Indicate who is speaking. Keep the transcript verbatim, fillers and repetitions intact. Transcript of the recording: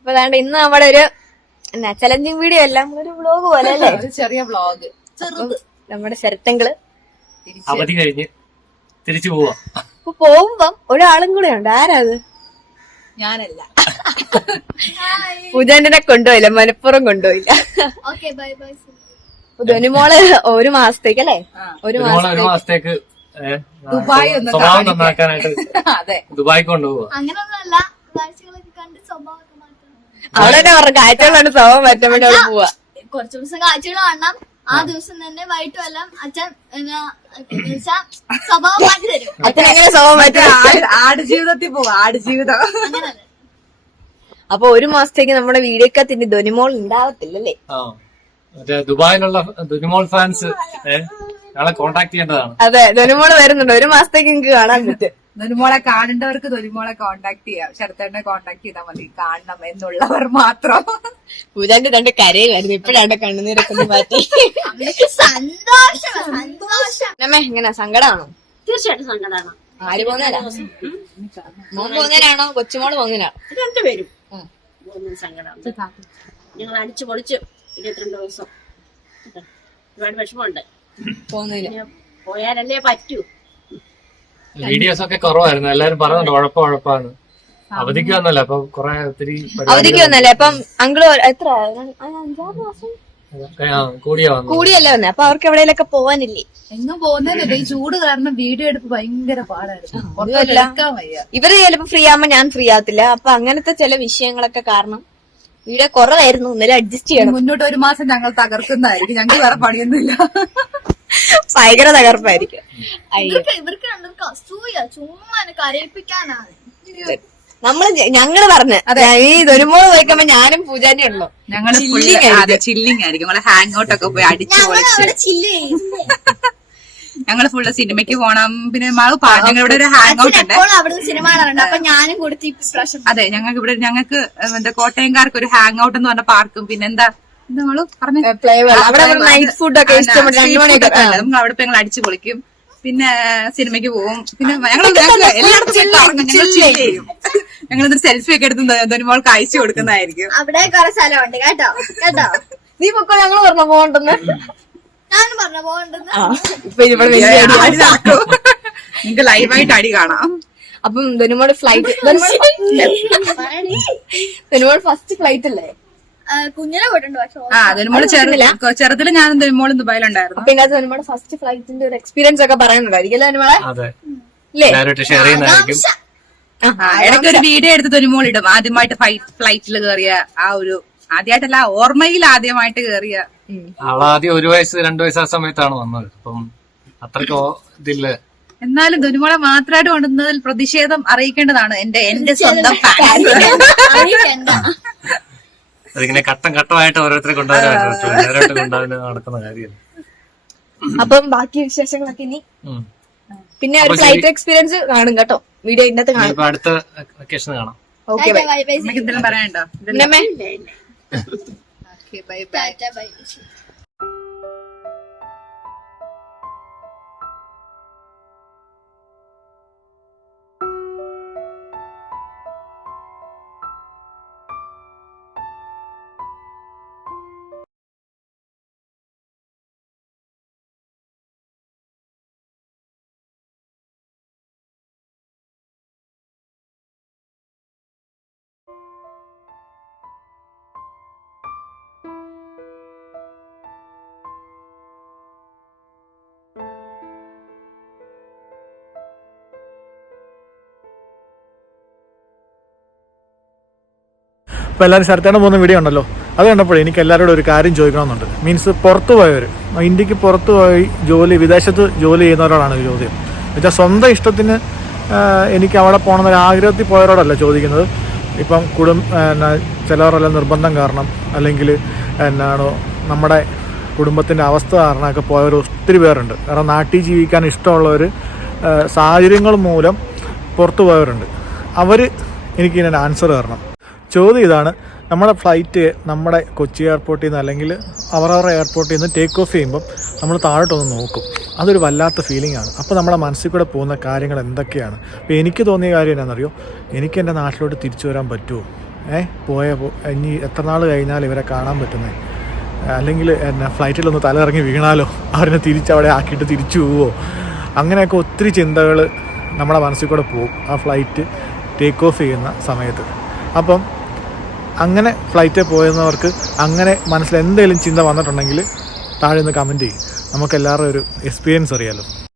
Speaker 1: അപ്പൊ അതാണ്ട് ഇന്ന് നമ്മുടെ ഒരു എന്നാ ചലഞ്ചിങ് വീഡിയോ അല്ല, ഒരു വ്ലോഗ് പോലെ അല്ലേ,
Speaker 2: ചെറിയ വ്ലോഗ്.
Speaker 1: നമ്മുടെ ശരത്തങ്ങള്
Speaker 3: അവധി കഴിഞ്ഞ് തിരിച്ചു പോവാ.
Speaker 1: അപ്പൊ പോകുമ്പം ഒരാളും കൂടെ ഉണ്ട്. ആരാ അത്?
Speaker 2: ഞാനല്ല,
Speaker 1: പൂജാന്റെ കൊണ്ടുപോയില്ല, മനപ്പുറം കൊണ്ടുപോയില്ല. ധനുമോള് ഒരു മാസത്തേക്ക് അല്ലേ, ഒരു
Speaker 3: മാസത്തേക്ക്
Speaker 2: ദുബായ് ഒന്ന്
Speaker 3: സ്വഭാവം നന്നാക്കാനായിട്ട്
Speaker 2: അതെ
Speaker 3: ദുബായിക്ക് കൊണ്ടുപോവാ.
Speaker 4: അങ്ങനൊന്നുമല്ല, കാഴ്ചകളൊക്കെ കണ്ട് സ്വഭാവമൊക്കെ മാറ്റണം.
Speaker 1: അവിടെ തന്നെ പറഞ്ഞ കാഴ്ചകളാണ് സ്വഭാവം മാറ്റാൻ വേണ്ടി അവിടെ പോവാ.
Speaker 4: കുറച്ചു ദിവസം കാഴ്ചകൾ കാണണം, ആ ദിവസം തന്നെ വൈകിട്ടും എല്ലാം അച്ഛൻ സ്വഭാവം മാറ്റി തരും.
Speaker 1: അച്ഛൻ എങ്ങനെ സ്വഭാവം മാറ്റാൻ?
Speaker 2: ആടുജീവിതത്തിൽ പോവാ, ആടുജീവിതം.
Speaker 4: അങ്ങനല്ലേ?
Speaker 1: അപ്പൊ ഒരു മാസത്തേക്ക് നമ്മുടെ വീഡിയോക്കകത്തിന്റെ ധനുമോൾ ഉണ്ടാവത്തില്ലല്ലേ?
Speaker 3: മറ്റേ ദുബായിലുള്ള ധനുമോൾ ഫാൻസ് ഞങ്ങളെ കോണ്ടാക്ട് ചെയ്യേണ്ടതാണ്.
Speaker 1: അതെ, ധനുമോള് വരുന്നുണ്ട്, ഒരു മാസത്തേക്ക് നിങ്ങക്ക് കാണാൻ പറ്റും.
Speaker 2: ധനുമോളെ കാണേണ്ടവർക്ക് ധനുമോളെ കോണ്ടാക്ട് ചെയ്യാം, ശരത്തേനെ കോണ്ടാക്ട് ചെയ്താൽ മതി, കാണണം എന്നുള്ളവർ മാത്രം.
Speaker 1: പൂജാന്റെ രണ്ട് കരയിലായിരുന്നു, ഇപ്പഴാണ് കണ്ണുനീരൊക്കെ മാറ്റി.
Speaker 4: സന്തോഷം സന്തോഷം.
Speaker 1: നമ്മെ എങ്ങനെ സങ്കടമാണോ?
Speaker 5: തീർച്ചയായിട്ടും സങ്കടമാണ്.
Speaker 1: ആര് പോകുന്നതിനാ? മോൻ പോകുന്നതിനാണോ കൊച്ചുമോള് പോകുന്നതിനാണോ?
Speaker 5: രണ്ടുപേരും പോകുന്ന സങ്കടമാണ്. ഞങ്ങൾ അടിച്ചു പൊളിച്ചു ഇരുപത്തിരണ്ട് ദിവസം, ഒരുപാട് വിഷമമുണ്ട്.
Speaker 1: പോകുന്നതിന്
Speaker 5: പോയാലല്ലേ പറ്റൂ.
Speaker 3: വീഡിയോസ് ഒക്കെ കുറവായിരുന്നു, എല്ലാരും പറയുന്നുണ്ട് ഉഴപ്പ ഉഴപ്പാന്ന്. അവധിക്ക് വന്നല്ലോ, അപ്പൊ കൊറേ ഒത്തിരി
Speaker 1: അവധിക്ക് വന്നല്ലേ. അപ്പം അങ്കിള് എത്ര അഞ്ചാറ് മാസം
Speaker 3: കൂടിയാ വന്നു
Speaker 1: കൂടിയല്ലേ വന്നേ, അപ്പൊ അവർക്ക് എവിടെയെങ്കിലൊക്കെ പോവാനില്ലേ?
Speaker 2: എങ്ങും പോകുന്നതില്ല, ഈ ചൂട് കാരണം വീഡിയോ എടുപ്പ് ഭയങ്കര പാടായിരുന്നു.
Speaker 1: ഇവര് ചിലപ്പോ ഫ്രീ ആവുമ്പോ ഞാൻ ഫ്രീ ആവത്തില്ല, അപ്പൊ അങ്ങനത്തെ ചില വിഷയങ്ങളൊക്കെ കാരണം വീഡിയോ കുറവായിരുന്നു. ഇന്നലെ അഡ്ജസ്റ്റ് ചെയ്യണം.
Speaker 2: മുന്നോട്ട് ഒരു മാസം ഞങ്ങൾ തകർക്കുന്നതായിരിക്കും, ഞങ്ങൾക്ക് വേറെ പണിയൊന്നുമില്ല.
Speaker 1: ഭയങ്കര തകർപ്പായിരിക്കും.
Speaker 4: ഇവർക്ക് ഇവർക്ക് രണ്ടുപേർക്ക് അസൂയ, ചുമ്മാ കരയിപ്പിക്കാനാണ്.
Speaker 1: നമ്മള് ഞങ്ങള് പറഞ്ഞ ഈ ധനുമോള് പോയിക്കുമ്പോ ഞാനും പൂജാന്റെ ഉള്ളു,
Speaker 2: ഞങ്ങള് ചില്ലിങ് ആയിരിക്കും, നമ്മള് ഹാങ് ഔട്ട് ഒക്കെ പോയി അടിച്ചു പൊളിച്ച് ഞങ്ങള് ഫുള്ള് സിനിമയ്ക്ക് പോണം. പിന്നെ ഞങ്ങൾ ഇവിടെ ഒരു ഹാങ് ഔട്ട് ഉണ്ട്,
Speaker 4: അവിടെ സിനിമ കാണാറുണ്ട്. അപ്പൊ ഞാനും കൊടുത്ത് ഇപ്രാവശ്യം
Speaker 2: അതെ ഞങ്ങൾക്ക് ഇവിടെ ഞങ്ങൾക്ക് എന്താ കോട്ടയംകാർക്ക് ഒരു ഹാങ് ഔട്ട് എന്ന് പറഞ്ഞ പാർക്കും പിന്നെന്താ നമ്മള് പറഞ്ഞു
Speaker 1: അവിടെ നൈറ്റ് ഫുഡ് ഒക്കെ ഇഷ്ടപ്പെട്ടു. രണ്ടു മണിയൊക്കെ
Speaker 2: നമുക്ക് അവിടെ ഞങ്ങൾ അടിച്ചു പൊളിക്കും, പിന്നെ സിനിമയ്ക്ക് പോവും, പിന്നെ ഞങ്ങൾ എല്ലായിടത്തും ചെയ്യും. ഞങ്ങളൊരു സെൽഫി ഒക്കെ എടുത്ത് ധനുമോൾക്ക് അയച്ചു കൊടുക്കുന്നതായിരിക്കും.
Speaker 4: അവിടെ കുറെ സ്ഥലമുണ്ട് കേട്ടോ കേട്ടോ.
Speaker 1: നീ പൊക്കോ, ഞങ്ങള് പറഞ്ഞ പോകണ്ടെന്ന്
Speaker 4: ഞാനും പറഞ്ഞ പോകണ്ടെന്ന്.
Speaker 1: ഇപ്പൊ ഇവിടെ
Speaker 2: നിങ്ങക്ക് ലൈവായിട്ട് അടി കാണാം.
Speaker 1: അപ്പം ധനുമോട് ഫ്ലൈറ്റ് ധനുമോട് ഫസ്റ്റ് ഫ്ലൈറ്റ് അല്ലേ?
Speaker 4: കുഞ്ഞിനെ പോയിട്ടുണ്ട്. പക്ഷെ
Speaker 2: ആ ധനുമോള് ചെറുതില് ഞാനും ധനുമോളും ദുബായിലുണ്ടായിരുന്നു.
Speaker 1: പിന്നെ അത് ധനുമോട് ഫസ്റ്റ് ഫ്ലൈറ്റിന്റെ ഒരു എക്സ്പീരിയൻസ് ഒക്കെ പറയുന്നുണ്ടായിരിക്കും ധനുമോളെ?
Speaker 2: ഇടയ്ക്ക് ഒരു വീഡിയോ എടുത്ത് ധനുമോൾ ഇടും, ആദ്യമായിട്ട് ഫ്ലൈറ്റിൽ കയറിയ ആ ഒരു, ആദ്യമായിട്ടല്ല ഓർമ്മയിൽ ആദ്യമായിട്ട് കയറിയ.
Speaker 3: അവളാദ്യം ഒരു വയസ്സ് രണ്ടു വയസ്സ് ആ സമയത്താണ് വന്നത്, അപ്പം അത്രയ്ക്ക് ഇതില്ല.
Speaker 2: എന്നാലും ധനുമോളെ മാത്രമായിട്ട് കൊണ്ടുവന്നതിൽ പ്രതിഷേധം അറിയിക്കേണ്ടതാണ് എന്റെ എന്റെ സ്വന്തം ഫാൻസ്.
Speaker 3: അതിങ്ങനെ ഘട്ടം ഘട്ടമായിട്ട് ഓരോരുത്തരെ കൊണ്ടുവരാനായിട്ട് കൊണ്ടുവരുന്ന നടക്കുന്ന കാര്യമല്ല.
Speaker 1: അപ്പം ബാക്കി വിശേഷങ്ങളൊക്കെ ഇനി പിന്നെ ഒരു ഫ്ലൈറ്റ് എക്സ്പീരിയൻസ് കാണും കേട്ടോ, വീഡിയോ ഇന്നത്തെ കാണും.
Speaker 3: അടുത്ത വെക്കേഷൻ കാണാം.
Speaker 1: Okay bye.
Speaker 2: എന്തെങ്കിലും പറയാനുണ്ടോ? Bye bye.
Speaker 6: ഇപ്പോൾ എല്ലാവരും ശരത്തേണ്ട പോകുന്ന വീഡിയോ ഉണ്ടല്ലോ, അത് കണ്ടപ്പോഴേ എനിക്ക് എല്ലാവരോടും ഒരു കാര്യം ചോദിക്കണമെന്നുണ്ട്. മീൻസ് പുറത്ത് പോയവർ, ഇന്ത്യക്ക് പുറത്ത് പോയി ജോലി, വിദേശത്ത് ജോലി ചെയ്യുന്നവരോടാണ് ഒരു ചോദ്യം. എന്നുവെച്ചാൽ സ്വന്തം ഇഷ്ടത്തിന് എനിക്ക് അവിടെ പോകണമെന്നൊരു ആഗ്രഹത്തിൽ പോയവരോടല്ല ചോദിക്കുന്നത്. ഇപ്പം കുടും എന്നാ ചിലവരെല്ലാം നിർബന്ധം കാരണം, അല്ലെങ്കിൽ എന്നാണോ നമ്മുടെ കുടുംബത്തിൻ്റെ അവസ്ഥ കാരണമൊക്കെ പോയവർ ഒത്തിരി പേരുണ്ട്. കാരണം നാട്ടിൽ ജീവിക്കാൻ ഇഷ്ടമുള്ളവർ സാഹചര്യങ്ങൾ മൂലം പുറത്തു പോയവരുണ്ട്. അവർ എനിക്ക് ഇതിന് ആൻസർ തരണം. ചോദ്യം ഇതാണ്, നമ്മുടെ ഫ്ലൈറ്റ് നമ്മുടെ കൊച്ചി എയർപോർട്ടിൽ നിന്ന് അല്ലെങ്കിൽ അവരവരുടെ എയർപോർട്ടിൽ നിന്ന് ടേക്ക് ഓഫ് ചെയ്യുമ്പം നമ്മൾ താഴോട്ടൊന്ന് നോക്കും. അതൊരു വല്ലാത്ത ഫീലിംഗ് ആണ്. അപ്പോൾ നമ്മുടെ മനസ്സിൽ കൂടെ പോകുന്ന കാര്യങ്ങൾ എന്തൊക്കെയാണ്? അപ്പോൾ എനിക്ക് തോന്നിയ കാര്യം എന്താണെന്നറിയോ, എനിക്ക് എൻ്റെ നാട്ടിലോട്ട് തിരിച്ചു വരാൻ പറ്റുമോ? ഏ പോയ ഇനി എത്ര നാൾ കഴിഞ്ഞാൽ ഇവരെ കാണാൻ പറ്റുന്നത്, അല്ലെങ്കിൽ എന്നെ ഫ്ലൈറ്റിലൊന്ന് തലയിറങ്ങി വീണാലോ, അവരെ തിരിച്ചവിടെ ആക്കിയിട്ട് തിരിച്ചു പോവോ, അങ്ങനെയൊക്കെ ഒത്തിരി ചിന്തകൾ നമ്മളെ മനസ്സിൽ കൂടെ പോകും ആ ഫ്ലൈറ്റ് ടേക്ക് ഓഫ് ചെയ്യുന്ന സമയത്ത്. അപ്പം അങ്ങനെ ഫ്ലൈറ്റിൽ പോയെന്നവർക്ക് അങ്ങനെ മനസ്സിൽ എന്തെങ്കിലും ചിന്ത വന്നിട്ടുണ്ടെങ്കിൽ താഴെ നിന്ന് കമൻറ്റ് ചെയ്യും. നമുക്കെല്ലാവരും ഒരു എക്സ്പീരിയൻസ് അറിയാമല്ലോ.